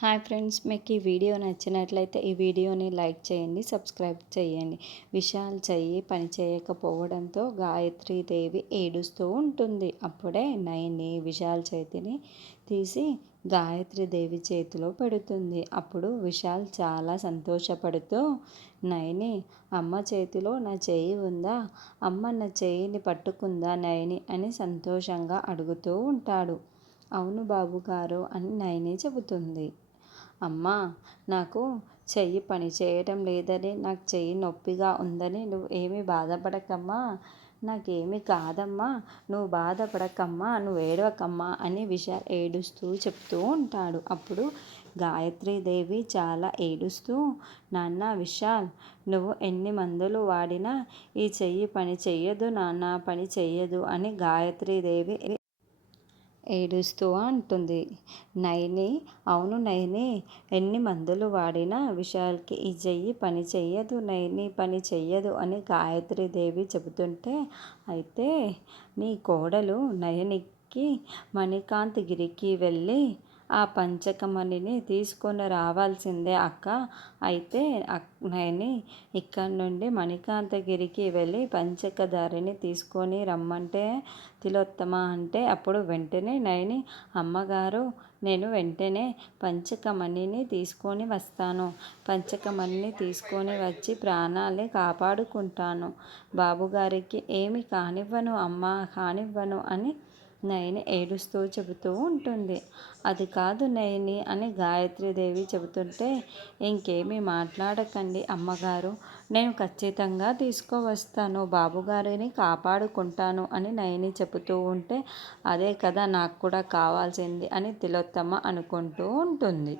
Hi friends, మీకు ఈ video నచ్చినట్లయితే ఈ వీడియోని లైక్ చేయండి, సబ్స్క్రైబ్ చేయండి. విశాల్ చెయ్యి పని చేయకపోవడంతో గాయత్రీదేవి ఏడుస్తూ ఉంటుంది. అప్పుడే నయని విశాల్ చేతిని తీసి గాయత్రీదేవి చేతిలో పెడుతుంది. అప్పుడు విశాల్ చాలా సంతోషపడుతూ, నయని, అమ్మ చేతిలో నా చెయ్యి ఉందా? అమ్మ నా చెయ్యిని పట్టుకుందా నయని అని సంతోషంగా అడుగుతూ ఉంటాడు. అవును బాబుగారు అని నయని చెబుతుంది. అమ్మా, నాకు చెయ్యి పని చేయటం లేదని, నాకు చెయ్యి నొప్పిగా ఉందని నువ్వు ఏమీ బాధపడకమ్మా, నాకేమీ కాదమ్మా, నువ్వు బాధపడకమ్మా, నువ్వు ఏడవకమ్మా అని విశాల్ ఏడుస్తూ చెప్తూ ఉంటాడు. అప్పుడు గాయత్రీదేవి చాలా ఏడుస్తూ, నాన్న విశాల్, నువ్వు ఎన్ని మందులు వాడినా ఈ చెయ్యి పని చెయ్యదు నాన్న, పని చెయ్యదు అని గాయత్రీదేవి ఏడుస్తూ అంటుంది. నయని, అవును నయని, ఎన్ని మందులు వాడినా విశాల్కి ఈ చెయ్యి పని చెయ్యదు నయని, పని చెయ్యదు అని గాయత్రీదేవి చెబుతుంటే, అయితే నీ కోడలు నయనికి మణికాంతగిరికి వెళ్ళి ఆ పంచకమణిని తీసుకొని రావాల్సిందే అక్క. అయితే నయని ఇక్కడి నుండి మణికాంతగిరికి వెళ్ళి పంచకధారిని తీసుకొని రమ్మంటే తిలోత్తమ అంటే, అప్పుడు వెంటనే నయని, అమ్మగారు, నేను వెంటనే పంచకమణిని తీసుకొని వస్తాను, పంచకమణిని తీసుకొని వచ్చి ప్రాణాలే కాపాడుకుంటాను, బాబుగారికి ఏమి కానివ్వను అమ్మా, కానివ్వను అని నయని ఏడుస్తూ చెబుతూ ఉంటుంది. అది కాదు నయని అని గాయత్రీదేవి చెబుతుంటే, ఇంకేమీ మాట్లాడకండి అమ్మగారు, నేను ఖచ్చితంగా తీసుకువస్తాను, బాబుగారిని కాపాడుకుంటాను అని నయని చెబుతూ ఉంటే, అదే కదా నాకు కూడా కావాల్సింది అని తిలోత్తమ అనుకుంటూ ఉంటుంది.